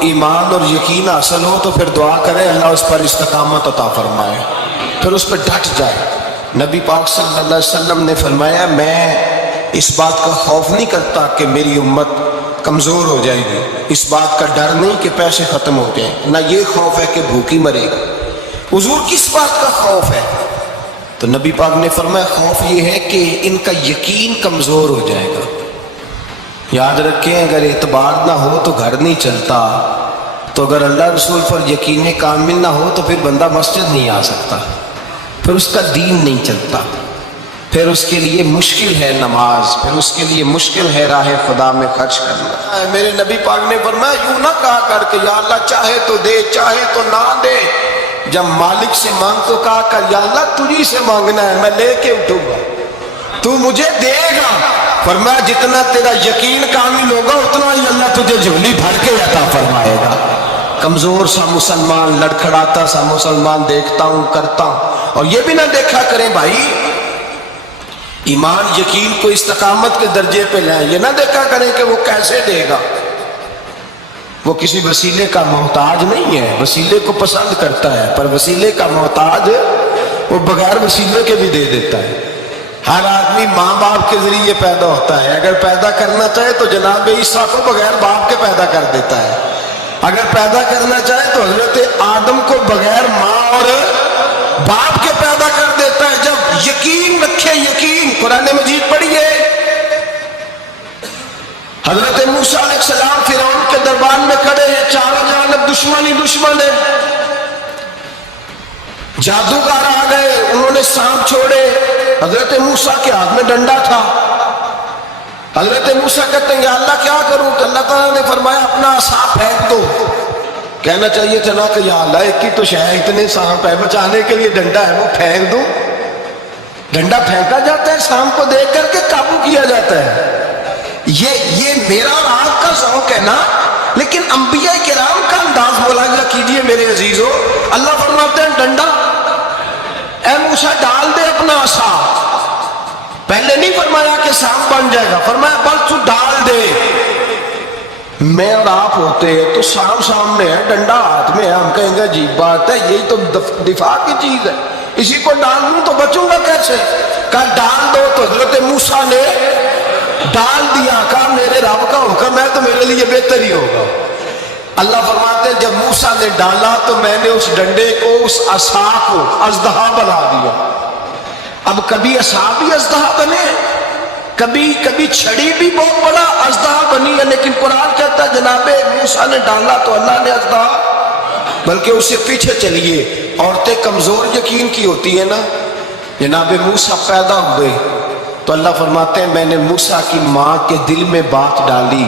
ایمان اور یقین حاصل ہو تو پھر دعا کرے اللہ اس پر استقامت عطا فرمائے، پھر اس پہ ڈٹ جائے۔ نبی پاک صلی اللہ علیہ وسلم نے فرمایا میں اس بات کا خوف نہیں کرتا کہ میری امت کمزور ہو جائے گی، اس بات کا ڈر نہیں کہ پیسے ختم ہو جائیں، نہ یہ خوف ہے کہ بھوکی مرے گا۔ حضور کس بات کا خوف ہے؟ تو نبی پاک نے فرمایا خوف یہ ہے کہ ان کا یقین کمزور ہو جائے گا۔ یاد رکھیں اگر اعتبار نہ ہو تو گھر نہیں چلتا، تو اگر اللہ رسول پر یقین کامل نہ ہو تو پھر بندہ مسجد نہیں آ سکتا، پھر اس کا دین نہیں چلتا، پھر اس کے لیے مشکل ہے نماز، پھر اس کے لیے مشکل ہے راہ خدا میں خرچ کرنا۔ میرے نبی پاک نے فرمایا یوں نہ کہا کر کے یا اللہ چاہے تو دے چاہے تو نہ دے، جب مالک سے مانگ تو کہا کر یا اللہ تجھی سے مانگنا ہے، میں لے کے اٹھوں گا، تو مجھے دے گا۔ فرمایا جتنا تیرا یقین کامل ہوگا اتنا ہی اللہ تجھے جھولی بھر کے عطا فرمائے گا۔ کمزور سا مسلمان، لڑکھڑاتا سا مسلمان دیکھتا ہوں کرتا ہوں، اور یہ بھی نہ دیکھا کریں بھائی ایمان یقین کو استقامت کے درجے پہ لائیں، یہ نہ دیکھا کریں کہ وہ کیسے دے گا، وہ کسی وسیلے کا محتاج نہیں ہے، وسیلے کو پسند کرتا ہے، پر وسیلے کا محتاج وہ بغیر وسیلے کے بھی دے دیتا ہے۔ ہر آدمی ماں باپ کے ذریعے پیدا ہوتا ہے، اگر پیدا کرنا چاہے تو جناب عیسیٰ کو بغیر باپ کے پیدا کر دیتا ہے، اگر پیدا کرنا چاہے تو حضرت آدم کو بغیر ماں اور باپ کے پیدا کر دیتا ہے۔ جب یقین رکھے، یقین قرآن مجید پڑھیے، حضرت موسیٰ علیہ السلام فرعون کے دربار میں کھڑے ہیں، چاروں جانب دشمن ہی دشمن ہے، جادوگر آ گئے، انہوں نے سانپ چھوڑے، حضرت موسیٰ کے ہاتھ میں ڈنڈا تھا۔ حضرت موسیٰ کہتے ہیں یا اللہ کیا کروں؟ کہ اللہ تعالیٰ نے فرمایا اپنا عصا پھینک دو۔ کہنا چاہیے تھا نا کہ یا اللہ ایک ہی تو شے اتنے سانپ ہے، بچانے کے لیے ڈنڈا ہے وہ پھینک دو۔ ڈنڈا پھینکا جاتا ہے، سانپ کو دیکھ کر کے قابو کیا جاتا ہے۔ یہ میرا اور آپ کا ذوق ہے نا، لیکن انبیاء کرام کا انداز ملاحظہ کیجئے میرے عزیزو۔ اللہ فرماتے ہیں ڈنڈا اے موسیٰ ڈال دے اپنا عصا، پہلے نہیں فرمایا کہ سانپ بن جائے گا، فرمایا بس تو ڈال دے۔ میں اور آپ ہوتے تو سانپ سامنے ہے، ڈنڈا ہاتھ میں ہے، ہم کہیں گے عجیب بات ہے، یہی تو دفاع کی چیز ہے، اسی کو ڈال دوں تو بچوں گا کیسے؟ کہا ڈال دو، تو حضرت موسیٰ نے ڈال دیا، کہا میرے رب کا حکم ہے تو میرے لیے بہتر ہی ہوگا۔ اللہ فرماتے ہیں جب موسیٰ نے ڈالا تو میں نے اس ڈنڈے کو، اس عصا کو اژدہا بنا دیا۔ اب کبھی عصا بھی اژدہا بنے، کبھی چھڑی بھی بہت بڑا اژدہا بنی ہے، لیکن قرآن کہتا ہے جناب موسیٰ نے ڈالا تو اللہ نے اژدہا، بلکہ اسے پیچھے چلیے، عورتیں کمزور یقین کی ہوتی ہیں نا، جناب موسیٰ پیدا ہوئے تو اللہ فرماتے ہیں میں نے موسیٰ کی ماں کے دل میں بات ڈالی،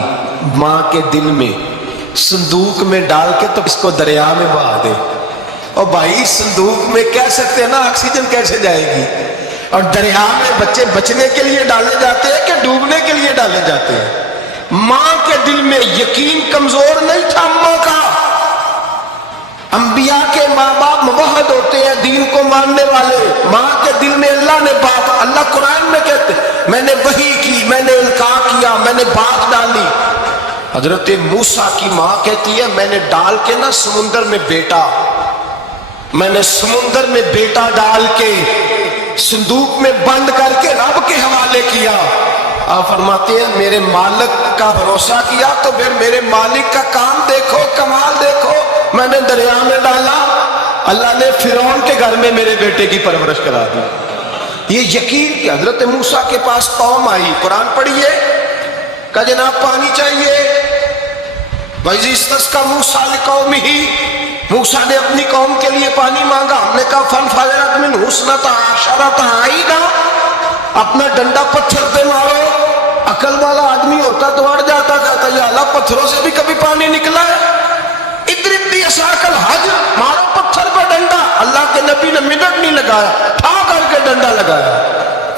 ماں کے دل میں، صندوق میں ڈال کے تو اس کو دریا میں بہا دے۔ اور بھائی صندوق میں کہہ سکتے ہیں نا آکسیجن کیسے جائے گی، اور دریا میں بچے بچنے کے لیے ڈالے جاتے ہیں کہ ڈوبنے کے لیے ڈالے جاتے ہیں؟ ماں کے دل میں یقین کمزور نہیں تھا ماں کا۔ انبیاء کے ماں باپ موحد ہوتے ہیں، دین کو ماننے والے، ماں کے دل میں اللہ نے بات، اللہ قرآن میں کہتے ہیں میں نے وحی کی، میں نے القاء کیا، میں نے بات ڈالی۔ حضرت موسیٰ کی ماں کہتی ہے میں نے ڈال کے نا سمندر میں بیٹا، میں نے سمندر میں بیٹا ڈال کے صندوق میں بند کر کے رب کے حوالے کیا۔ آپ فرماتے ہیں میرے مالک کا بھروسہ کیا تو پھر میرے مالک کا کام دیکھو، کمال دیکھو، میں نے دریا میں ڈالا، اللہ نے فرعون کے گھر میں میرے بیٹے کی پرورش کرا دی۔ یہ یقین کہ حضرت موسیٰ کے پاس قوم آئی، قرآن پڑھیے، کہا جناب پانی چاہیے، وَإِذِ اسْتَسْقَىٰ مُوسَىٰ لِقَوْمِهِ، موسیٰ نے اپنی قوم کے لیے پانی مانگا، ہم نے کہا فَانْفَجَرَتْ مِنْهُ اثْنَتَا عَشَرَةَ عَيْنًا، اپنا ڈنڈا پتھر پہ مارو۔ عقل والا آدمی ہوتا تو اڑ جاتا، کہتا یا اللہ پتھروں سے بھی کبھی پانی نکلا ہے؟ اضرب بعصاک الحجر، مارو پتھر پہ ڈنڈا۔ اللہ کے نبی نے منٹ نہیں لگایا، ٹھا کر کے ڈنڈا لگایا،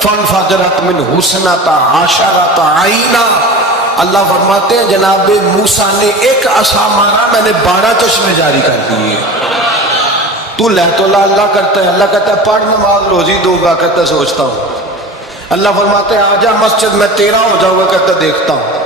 فَانْفَجَرَتْ مِنْهُ اثْنَتَا عَشَرَةَ عَيْنًا۔ اللہ فرماتے ہیں جناب موسیٰ نے ایک عصا مارا، میں نے 12 چشمے جاری کر دیے۔ تو لہت اللہ کرتا ہے، اللہ کہتا ہے پڑھ نماز روزی دوں گا، کہتا ہے سوچتا ہوں۔ اللہ فرماتے ہیں آجا مسجد میں تیرا ہو جاؤں گا، کہتا ہے دیکھتا ہوں۔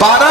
12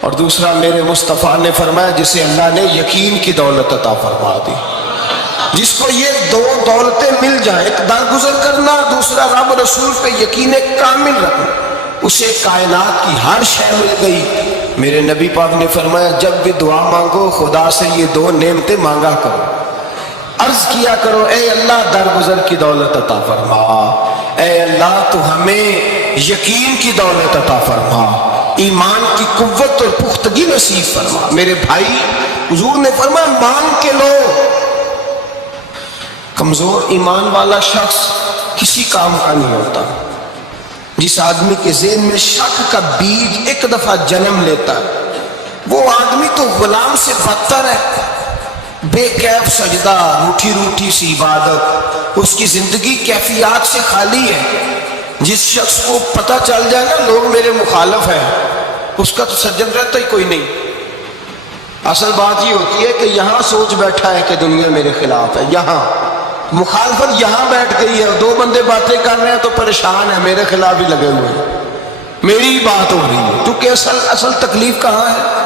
اور دوسرا میرے مصطفیٰ نے فرمایا جسے اللہ نے یقین کی دولت عطا فرما دی. جس کو یہ دو دولتیں مل جائیں، ایک درگزر کرنا، دوسرا رب رسول پہ یقین کامل رکھنا، اسے کائنات کی ہر شے مل گئی. میرے نبی پاک نے فرمایا جب بھی دعا مانگو خدا سے یہ دو نعمتیں مانگا کرو، عرض کیا کرو اے اللہ درگزر کی دولت عطا فرما، اے اللہ تو ہمیں یقین کی دولت عطا فرما، ایمان کی قوت اور پختگی نصیب فرما. میرے بھائی حضور نے فرمایا مانگ کے لو. کمزور ایمان والا شخص کسی کام کا نہیں ہوتا. جس آدمی کے ذہن میں شک کا بیج ایک دفعہ جنم لیتا ہے وہ آدمی تو غلام سے بدتر ہے. بے کیف سجدہ، روٹھی روٹھی سی عبادت، اس کی زندگی کیفیات سے خالی ہے. جس شخص کو پتہ چل جائے نا لوگ میرے مخالف ہیں، اس کا تو سجن رہتا ہی کوئی نہیں. اصل بات یہ ہوتی ہے کہ یہاں سوچ بیٹھا ہے کہ دنیا میرے خلاف ہے، یہاں مخالفت یہاں بیٹھ گئی ہے، دو بندے باتیں کر رہے ہیں تو پریشان ہے، میرے خلاف ہی لگے ہوئے ہیں، میری ہی بات ہو رہی ہے. تو کہ اصل تکلیف کہاں ہے؟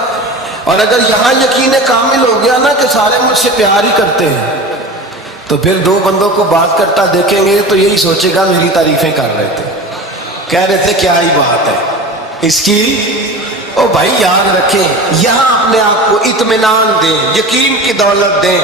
اور اگر یہاں یقین کامل ہو گیا نا کہ سارے مجھ سے پیار ہی کرتے ہیں، تو پھر دو بندوں کو بات کرتا دیکھیں گے تو یہی سوچے گا میری تعریفیں کر رہے تھے، کہہ رہے تھے کیا ہی بات ہے اس کی. او بھائی یاد رکھیں، یہاں اپنے آپ کو اطمینان دیں، یقین کی دولت دیں.